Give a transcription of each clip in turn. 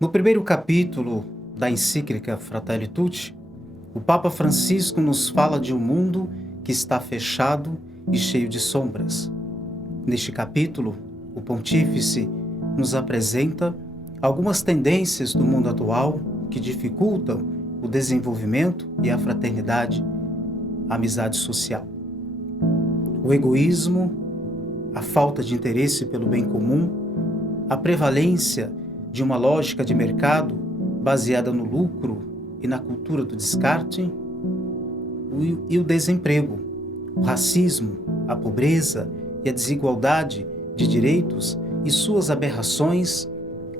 No primeiro capítulo da encíclica Fratelli Tutti, o Papa Francisco nos fala de um mundo que está fechado e cheio de sombras. Neste capítulo, o Pontífice nos apresenta algumas tendências do mundo atual que dificultam o desenvolvimento e a fraternidade, a amizade social. O egoísmo, a falta de interesse pelo bem comum, a prevalência de uma lógica de mercado baseada no lucro e na cultura do descarte, e o desemprego, o racismo, a pobreza e a desigualdade de direitos e suas aberrações,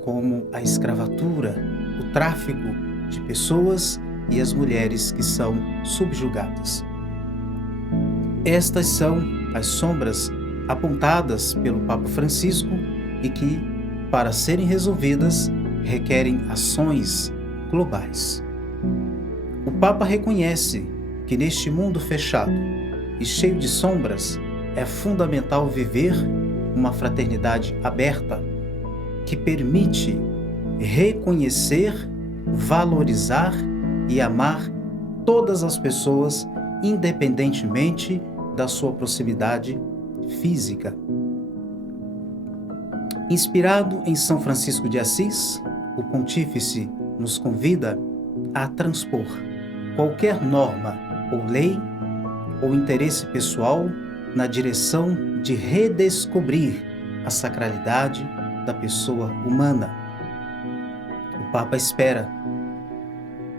como a escravatura, o tráfico de pessoas e as mulheres que são subjugadas. Estas são as sombras apontadas pelo Papa Francisco e que, para serem resolvidas, requerem ações globais. O Papa reconhece que neste mundo fechado e cheio de sombras é fundamental viver uma fraternidade aberta que permite reconhecer, valorizar e amar todas as pessoas, independentemente da sua proximidade física. Inspirado em São Francisco de Assis, o Pontífice nos convida a transpor qualquer norma ou lei ou interesse pessoal na direção de redescobrir a sacralidade da pessoa humana. O Papa espera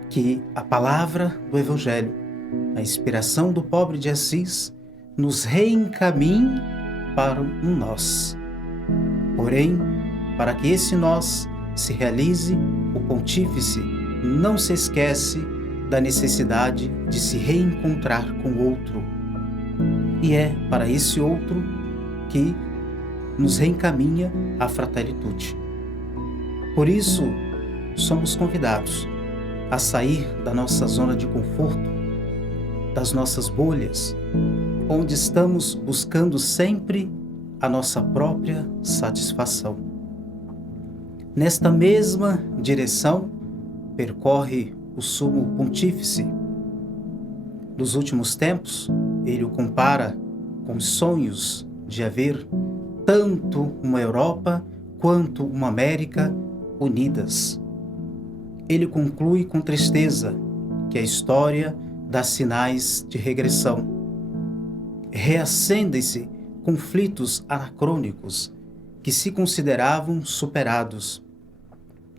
que a palavra do Evangelho, a inspiração do pobre de Assis, nos reencaminhe para um nós. Porém, para que esse nós se realize, o Pontífice não se esquece da necessidade de se reencontrar com o outro. E é para esse outro que nos reencaminha a Fratelli Tutti. Por isso, somos convidados a sair da nossa zona de conforto, das nossas bolhas, onde estamos buscando sempre a nossa própria satisfação. Nesta mesma direção, percorre o Sumo Pontífice. Nos últimos tempos, ele o compara com os sonhos de haver tanto uma Europa quanto uma América unidas. Ele conclui com tristeza que a história dá sinais de regressão. Reacendem-se conflitos anacrônicos que se consideravam superados.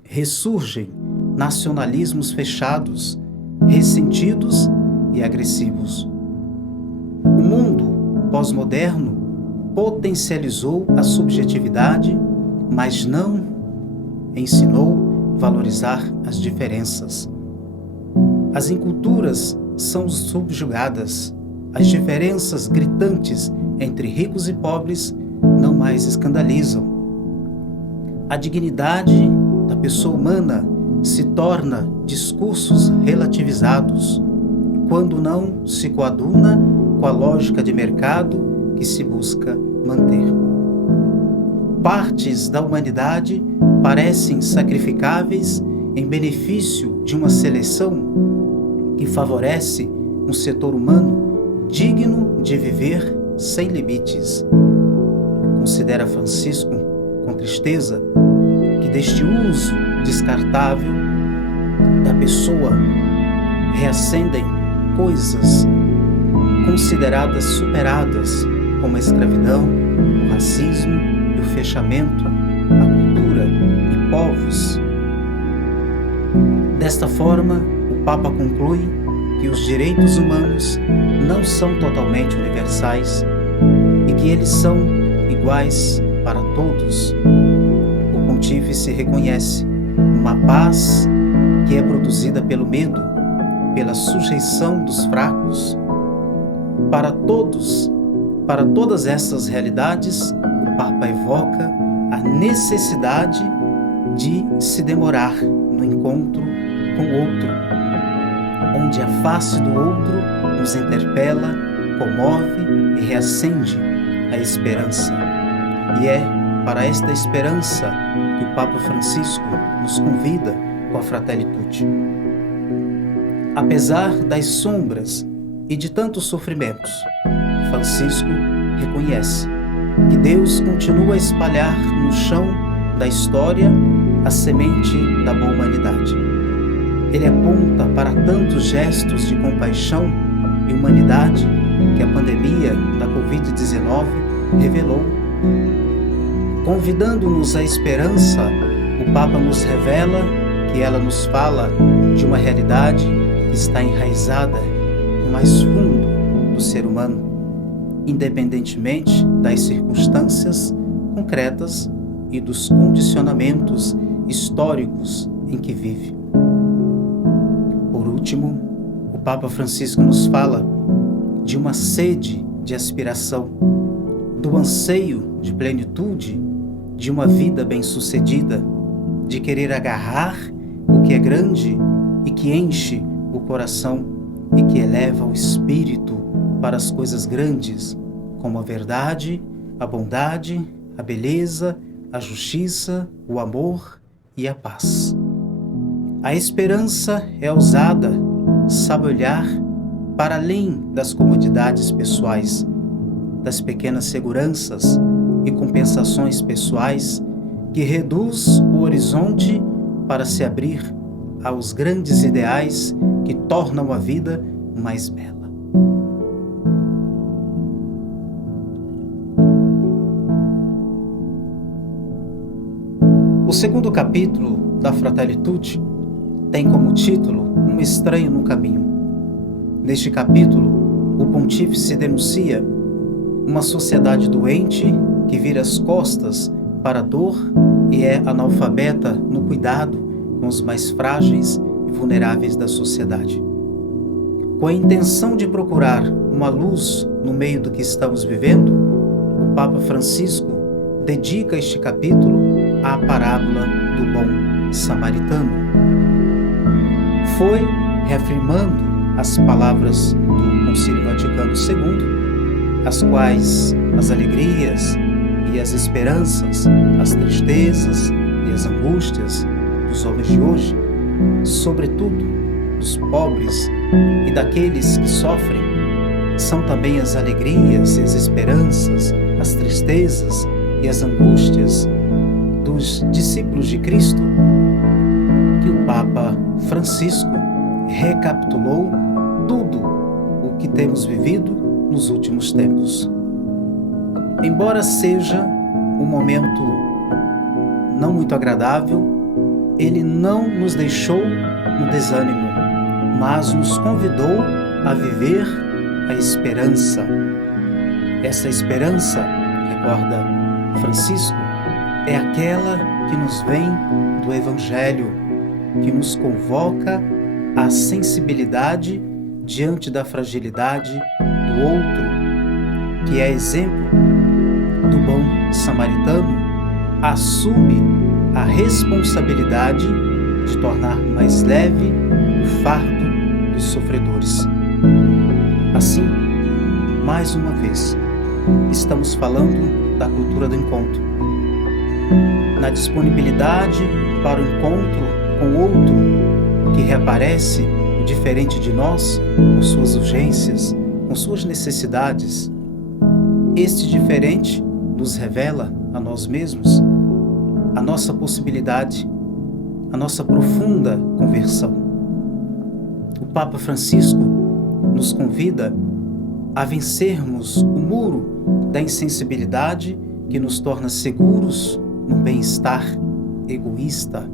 Ressurgem nacionalismos fechados, ressentidos e agressivos. O mundo pós-moderno potencializou a subjetividade, mas não ensinou a valorizar as diferenças. As inculturas são subjugadas, as diferenças gritantes entre ricos e pobres não mais escandalizam. A dignidade da pessoa humana se torna discursos relativizados, quando não se coaduna com a lógica de mercado que se busca manter. Partes da humanidade parecem sacrificáveis em benefício de uma seleção que favorece um setor humano digno de viver sem limites. Considera Francisco, com tristeza, que deste uso descartável da pessoa reacendem coisas consideradas superadas, como a escravidão, o racismo e o fechamento, a cultura e povos. Desta forma, o Papa conclui que os direitos humanos não são totalmente universais e que eles são iguais para todos. O Pontífice reconhece uma paz que é produzida pelo medo, pela sujeição dos fracos. Para todas essas realidades, o Papa evoca a necessidade de se demorar no encontro com o outro, onde a face do outro nos interpela, comove e reacende a esperança. E é para esta esperança que o Papa Francisco nos convida com a Fratelli Tutti. Apesar das sombras e de tantos sofrimentos, Francisco reconhece que Deus continua a espalhar no chão da história a semente da boa humanidade. Ele aponta para tantos gestos de compaixão e humanidade que a pandemia da Covid-19 revelou. Convidando-nos à esperança, o Papa nos revela que ela nos fala de uma realidade que está enraizada no mais fundo do ser humano, independentemente das circunstâncias concretas e dos condicionamentos históricos em que vive. Por último, o Papa Francisco nos fala de uma sede de aspiração, do anseio de plenitude, de uma vida bem-sucedida, de querer agarrar o que é grande e que enche o coração e que eleva o espírito para as coisas grandes, como a verdade, a bondade, a beleza, a justiça, o amor e a paz. A esperança é ousada, sabe olhar para além das comodidades pessoais, das pequenas seguranças e compensações pessoais, que reduz o horizonte para se abrir aos grandes ideais que tornam a vida mais bela. O segundo capítulo da Fratelli Tutti tem como título Um Estranho no Caminho. Neste capítulo, o pontífice denuncia uma sociedade doente que vira as costas para a dor e é analfabeta no cuidado com os mais frágeis e vulneráveis da sociedade. Com a intenção de procurar uma luz no meio do que estamos vivendo, o Papa Francisco dedica este capítulo à parábola do bom samaritano. Foi reafirmando as palavras do Concílio Vaticano II, as quais as alegrias e as esperanças, as tristezas e as angústias dos homens de hoje, sobretudo dos pobres e daqueles que sofrem, são também as alegrias e as esperanças, as tristezas e as angústias dos discípulos de Cristo, que o Papa Francisco recapitulou tudo o que temos vivido nos últimos tempos. Embora seja um momento não muito agradável, ele não nos deixou no desânimo, mas nos convidou a viver a esperança. Essa esperança, recorda Francisco, é aquela que nos vem do Evangelho, que nos convoca à sensibilidade diante da fragilidade do outro, que é exemplo do bom samaritano, assume a responsabilidade de tornar mais leve o fardo dos sofredores. Assim, mais uma vez, estamos falando da cultura do encontro, na disponibilidade para o encontro com o outro que reaparece diferente de nós, com suas urgências, com suas necessidades. Este diferente nos revela a nós mesmos a nossa possibilidade, a nossa profunda conversão. O Papa Francisco nos convida a vencermos o muro da insensibilidade que nos torna seguros no bem-estar egoísta.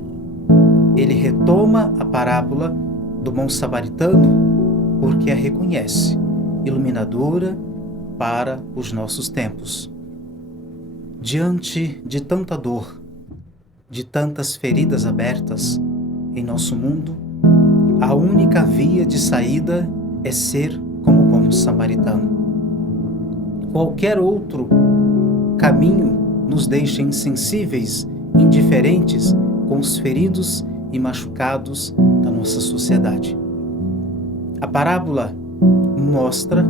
Ele retoma a parábola do bom samaritano porque a reconhece iluminadora para os nossos tempos. Diante de tanta dor, de tantas feridas abertas em nosso mundo, a única via de saída é ser como o bom samaritano. Qualquer outro caminho nos deixa insensíveis, indiferentes com os feridos e machucados da nossa sociedade. A parábola mostra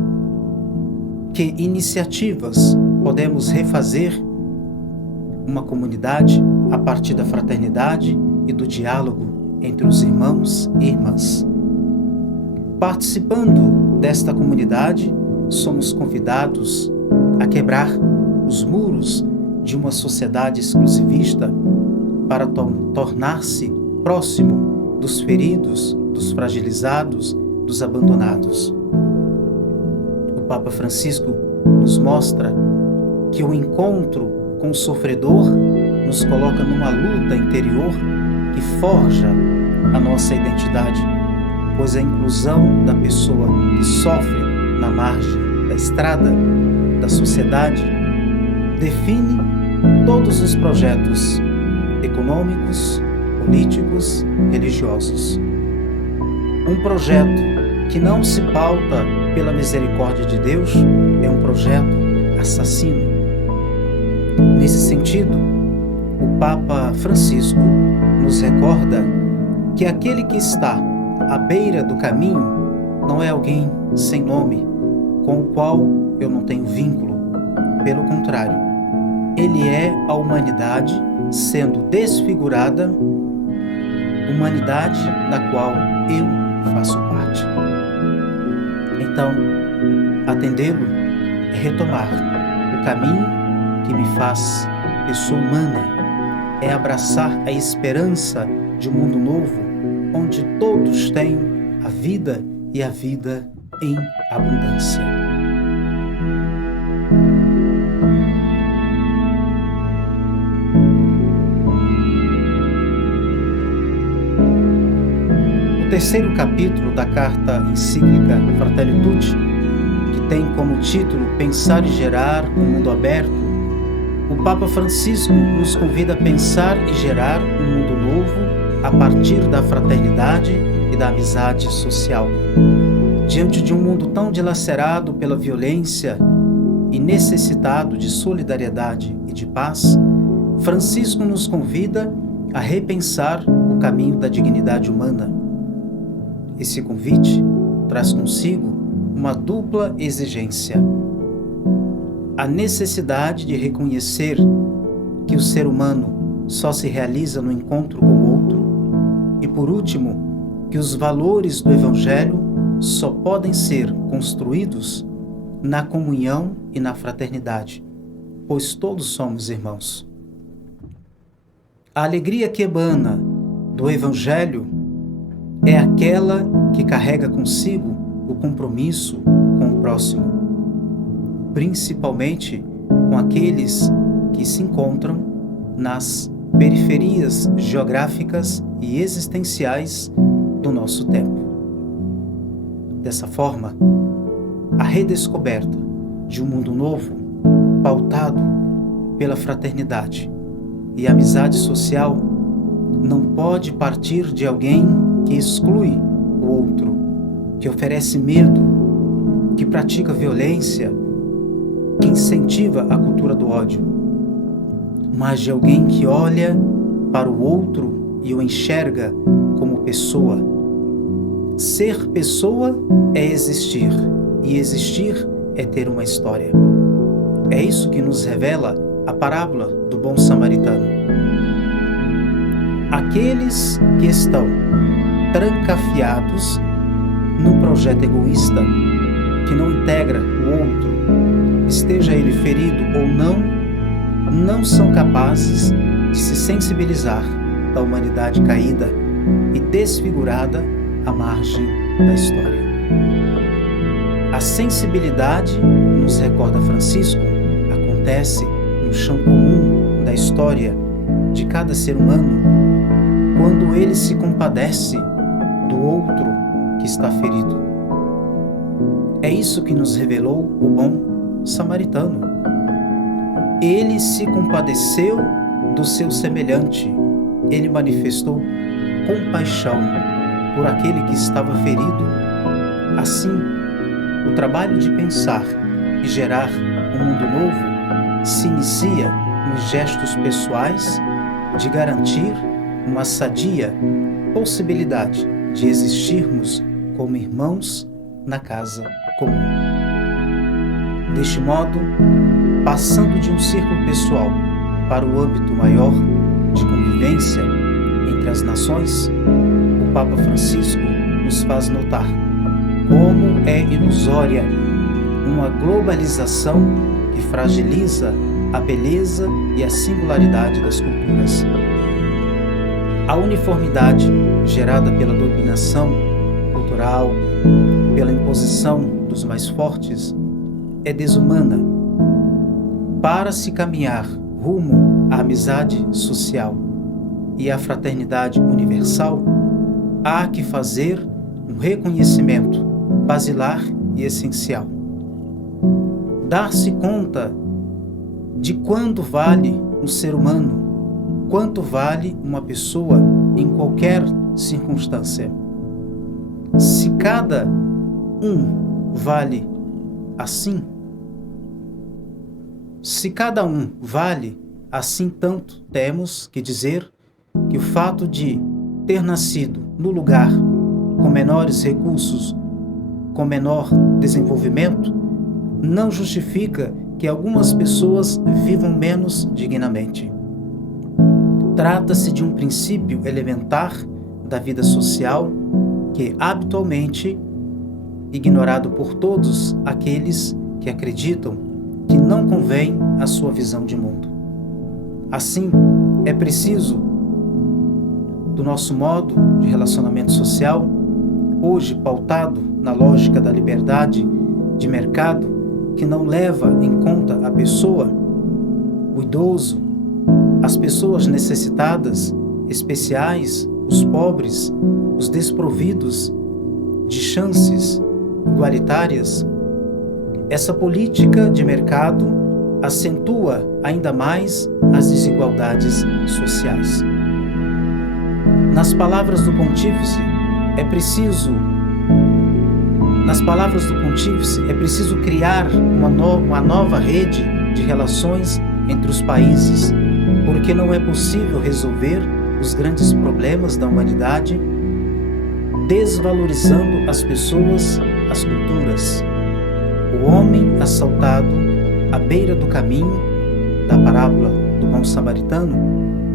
que iniciativas podemos refazer uma comunidade a partir da fraternidade e do diálogo entre os irmãos e irmãs. Participando desta comunidade, somos convidados a quebrar os muros de uma sociedade exclusivista para tornar-se próximo dos feridos, dos fragilizados, dos abandonados. O Papa Francisco nos mostra que o encontro com o sofredor nos coloca numa luta interior que forja a nossa identidade, pois a inclusão da pessoa que sofre na margem da estrada da sociedade define todos os projetos econômicos, políticos, religiosos. Um projeto que não se pauta pela misericórdia de Deus é um projeto assassino. Nesse sentido, o Papa Francisco nos recorda que aquele que está à beira do caminho não é alguém sem nome, com o qual eu não tenho vínculo. Pelo contrário, ele é a humanidade sendo desfigurada, humanidade da qual eu faço parte. Então, atendê-lo é retomar o caminho que me faz pessoa humana, é abraçar a esperança de um mundo novo, onde todos tenham a vida e a vida em abundância. O terceiro capítulo da carta encíclica Fratelli Tutti, que tem como título Pensar e Gerar um Mundo Aberto, o Papa Francisco nos convida a pensar e gerar um mundo novo a partir da fraternidade e da amizade social. Diante de um mundo tão dilacerado pela violência e necessitado de solidariedade e de paz, Francisco nos convida a repensar o caminho da dignidade humana. Esse convite traz consigo uma dupla exigência: a necessidade de reconhecer que o ser humano só se realiza no encontro com o outro e, por último, que os valores do Evangelho só podem ser construídos na comunhão e na fraternidade, pois todos somos irmãos. A alegria que emana do Evangelho é aquela que carrega consigo o compromisso com o próximo, principalmente com aqueles que se encontram nas periferias geográficas e existenciais do nosso tempo. Dessa forma, a redescoberta de um mundo novo, pautado pela fraternidade e amizade social, não pode partir de alguém que exclui o outro, que oferece medo, que pratica violência, que incentiva a cultura do ódio, mas de alguém que olha para o outro e o enxerga como pessoa. Ser pessoa é existir, e existir é ter uma história. É isso que nos revela a parábola do bom samaritano. Aqueles que estão trancafiados num projeto egoísta, que não integra o outro, esteja ele ferido ou não são capazes de se sensibilizar da humanidade caída e desfigurada à margem da história. A sensibilidade, nos recorda Francisco, acontece no chão comum da história de cada ser humano, quando ele se compadece do outro que está ferido. É isso que nos revelou o bom samaritano. Ele se compadeceu do seu semelhante. Ele manifestou compaixão por aquele que estava ferido. Assim, o trabalho de pensar e gerar um mundo novo se inicia nos gestos pessoais de garantir uma sadia possibilidade de existirmos como irmãos na casa comum. Deste modo, passando de um círculo pessoal para o âmbito maior de convivência entre as nações, o Papa Francisco nos faz notar como é ilusória uma globalização que fragiliza a beleza e a singularidade das culturas. A uniformidade gerada pela dominação cultural, pela imposição dos mais fortes, é desumana. Para se caminhar rumo à amizade social e à fraternidade universal, há que fazer um reconhecimento basilar e essencial. Dar-se conta de quanto vale um ser humano, quanto vale uma pessoa em qualquer circunstância. Se cada um vale assim, tanto temos que dizer que o fato de ter nascido no lugar com menores recursos, com menor desenvolvimento, não justifica que algumas pessoas vivam menos dignamente. Trata-se de um princípio elementar da vida social que habitualmente ignorado por todos aqueles que acreditam que não convém a sua visão de mundo. Assim, é preciso do nosso modo de relacionamento social, hoje pautado na lógica da liberdade de mercado, que não leva em conta a pessoa, o idoso, as pessoas necessitadas, especiais, os pobres, os desprovidos de chances igualitárias. Essa política de mercado acentua ainda mais as desigualdades sociais. Nas palavras do Pontífice, é preciso criar uma nova rede de relações entre os países, porque não é possível resolver os grandes problemas da humanidade desvalorizando as pessoas, as culturas. O homem assaltado à beira do caminho da parábola do bom samaritano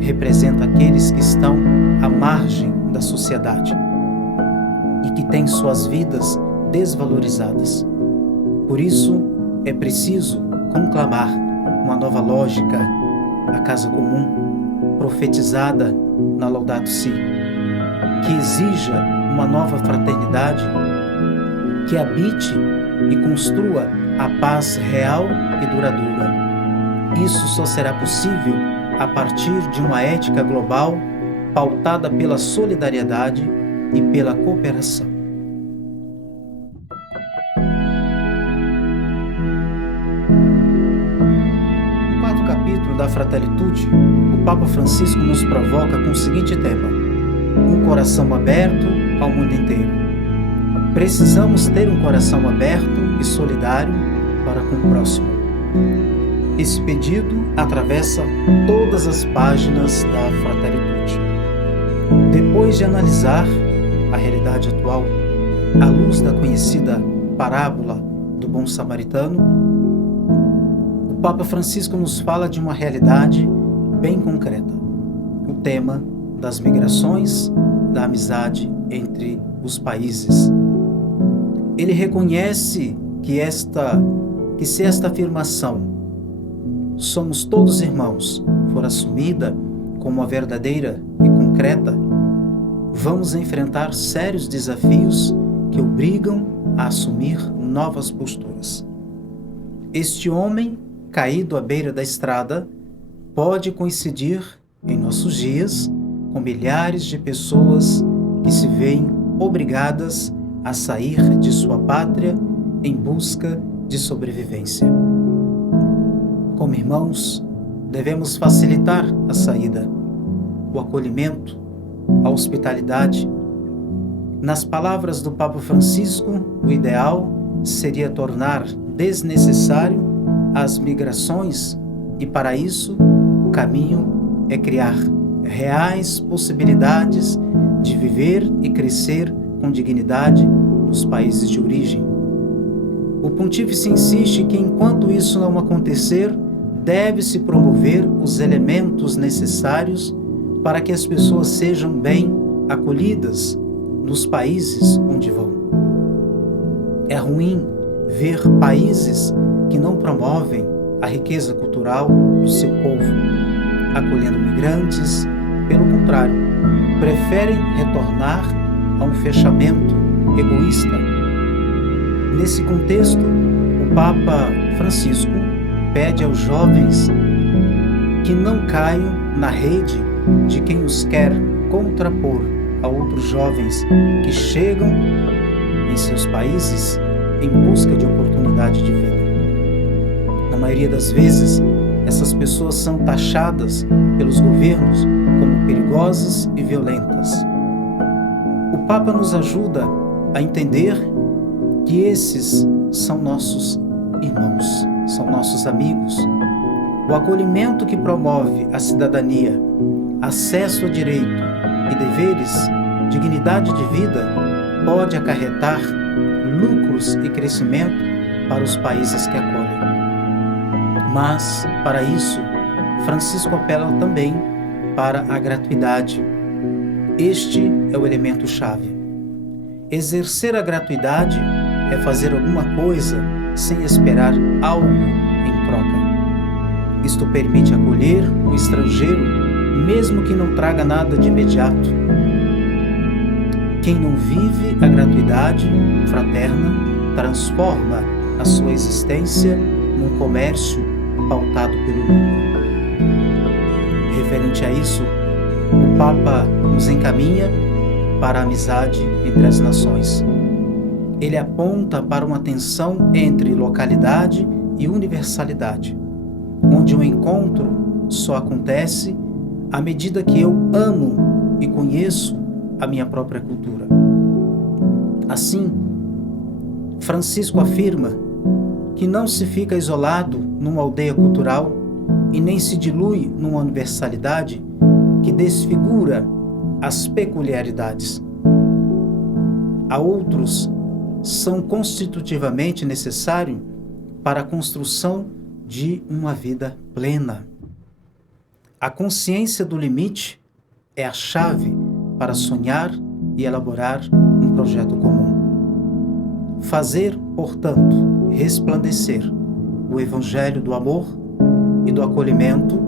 representa aqueles que estão à margem da sociedade e que têm suas vidas desvalorizadas. Por isso, é preciso conclamar uma nova lógica, a casa comum, profetizada na Laudato Si, que exija uma nova fraternidade, que habite e construa a paz real e duradoura. Isso só será possível a partir de uma ética global pautada pela solidariedade e pela cooperação. No quarto capítulo da Fratellitude, o Papa Francisco nos provoca com o seguinte tema: um coração aberto ao mundo inteiro. Precisamos ter um coração aberto e solidário para com o próximo. Esse pedido atravessa todas as páginas da Fratellitude. Depois de analisar a realidade atual à luz da conhecida parábola do bom samaritano, o Papa Francisco nos fala de uma realidade bem concreta: o tema das migrações, da amizade entre os países. Ele reconhece que se esta afirmação, somos todos irmãos, for assumida como uma verdadeira e concreta, vamos enfrentar sérios desafios que obrigam a assumir novas posturas. Este homem, caído à beira da estrada, pode coincidir em nossos dias com milhares de pessoas que se veem obrigadas a sair de sua pátria em busca de sobrevivência. Como irmãos, devemos facilitar a saída, o acolhimento, a hospitalidade. Nas palavras do Papa Francisco, o ideal seria tornar desnecessário as migrações e, para isso, o caminho é criar reais possibilidades de viver e crescer com dignidade nos países de origem. O Pontífice insiste que, enquanto isso não acontecer, deve-se promover os elementos necessários para que as pessoas sejam bem acolhidas nos países onde vão. É ruim ver países que não promovem a riqueza cultural do seu povo, acolhendo migrantes. Pelo contrário, preferem retornar a um fechamento egoísta. Nesse contexto, o Papa Francisco pede aos jovens que não caiam na rede de quem os quer contrapor a outros jovens que chegam em seus países em busca de oportunidade de vida. Na maioria das vezes, essas pessoas são taxadas pelos governos como perigosas e violentas. O Papa nos ajuda a entender que esses são nossos irmãos, são nossos amigos. O acolhimento que promove a cidadania, acesso a direito e deveres, dignidade de vida, pode acarretar lucros e crescimento para os países que acolhem. Mas, para isso, Francisco apela também para a gratuidade. Este é o elemento-chave. Exercer a gratuidade é fazer alguma coisa sem esperar algo em troca. Isto permite acolher o estrangeiro, mesmo que não traga nada de imediato. Quem não vive a gratuidade fraterna transforma a sua existência num comércio pautado pelo lucro. Referente a isso, o Papa nos encaminha para a amizade entre as nações. Ele aponta para uma tensão entre localidade e universalidade, onde o encontro só acontece à medida que eu amo e conheço a minha própria cultura. Assim, Francisco afirma que não se fica isolado numa aldeia cultural e nem se dilui numa universalidade que desfigura as peculiaridades. A outros são constitutivamente necessários para a construção de uma vida plena. A consciência do limite é a chave para sonhar e elaborar um projeto comum. Fazer, portanto, resplandecer o Evangelho do amor e do acolhimento,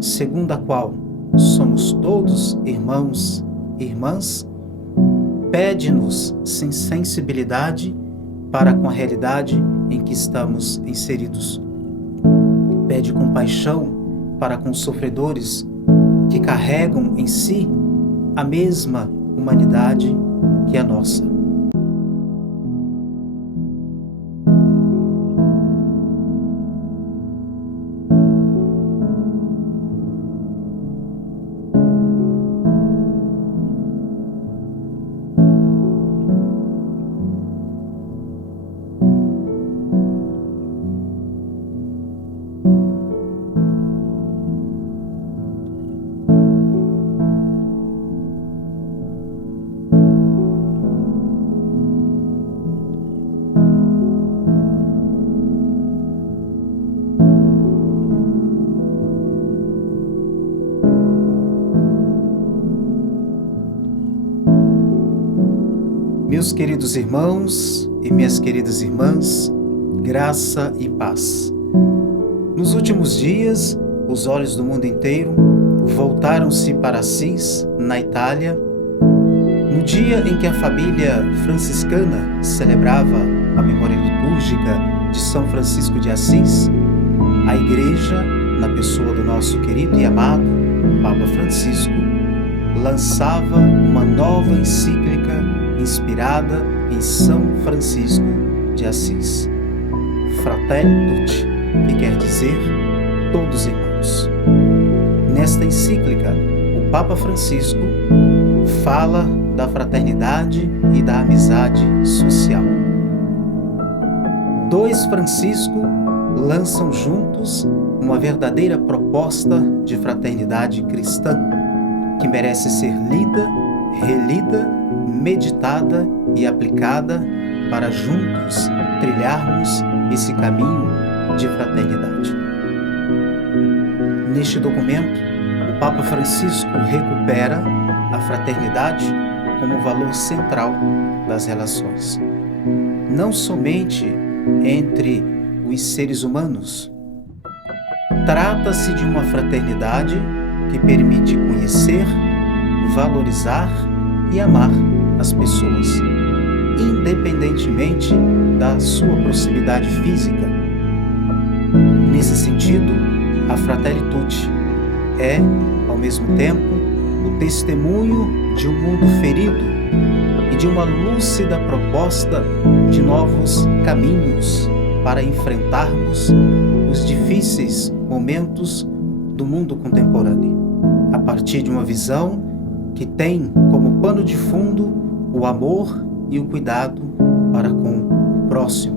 segundo a qual somos todos irmãos e irmãs, pede-nos sensibilidade para com a realidade em que estamos inseridos. Pede compaixão para com os sofredores que carregam em si a mesma humanidade que a nossa. Meus queridos irmãos e minhas queridas irmãs, graça e paz. Nos últimos dias, os olhos do mundo inteiro voltaram-se para Assis, na Itália, no dia em que a família franciscana celebrava a memória litúrgica de São Francisco de Assis. A Igreja, na pessoa do nosso querido e amado Papa Francisco, lançava uma nova encíclica inspirada em São Francisco de Assis, Fratelli Tutti, que quer dizer todos irmãos. Nesta encíclica, o Papa Francisco fala da fraternidade e da amizade social. Dois Francisco lançam juntos uma verdadeira proposta de fraternidade cristã que merece ser lida, relida, meditada e aplicada para juntos trilharmos esse caminho de fraternidade. Neste documento, o Papa Francisco recupera a fraternidade como valor central das relações, não somente entre os seres humanos. Trata-se de uma fraternidade que permite conhecer, valorizar e amar as pessoas, independentemente da sua proximidade física. Nesse sentido, a Fratelli Tutti é, ao mesmo tempo, o testemunho de um mundo ferido e de uma lúcida proposta de novos caminhos para enfrentarmos os difíceis momentos do mundo contemporâneo, a partir de uma visão que tem como pano de fundo o amor e o cuidado para com o próximo,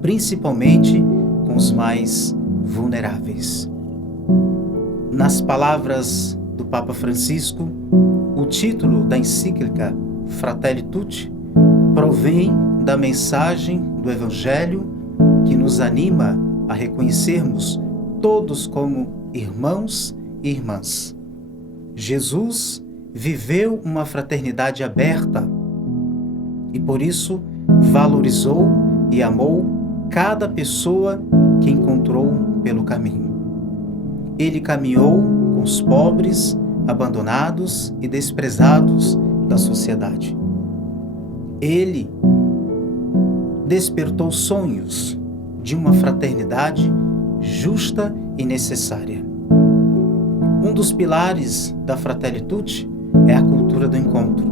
principalmente com os mais vulneráveis. Nas palavras do Papa Francisco, o título da encíclica Fratelli Tutti provém da mensagem do Evangelho que nos anima a reconhecermos todos como irmãos e irmãs. Jesus viveu uma fraternidade aberta e por isso valorizou e amou cada pessoa que encontrou pelo caminho. Ele caminhou com os pobres, abandonados e desprezados da sociedade. Ele despertou sonhos de uma fraternidade justa e necessária. Um dos pilares da Fratelli Tutti é a cultura do encontro,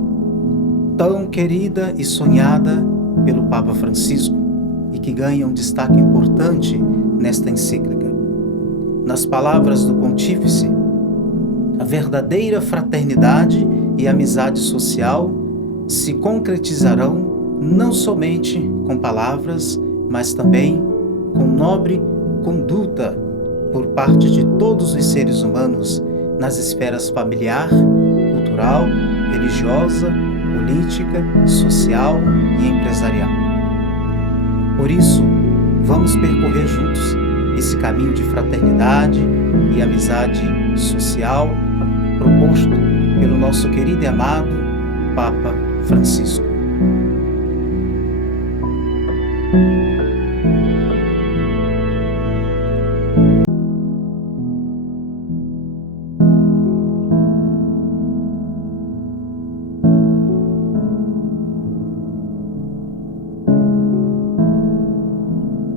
tão querida e sonhada pelo Papa Francisco e que ganha um destaque importante nesta encíclica. Nas palavras do Pontífice, a verdadeira fraternidade e amizade social se concretizarão não somente com palavras, mas também com nobre conduta por parte de todos os seres humanos nas esferas familiar, cultural, religiosa, política, social e empresarial. Por isso, vamos percorrer juntos esse caminho de fraternidade e amizade social proposto pelo nosso querido e amado Papa Francisco.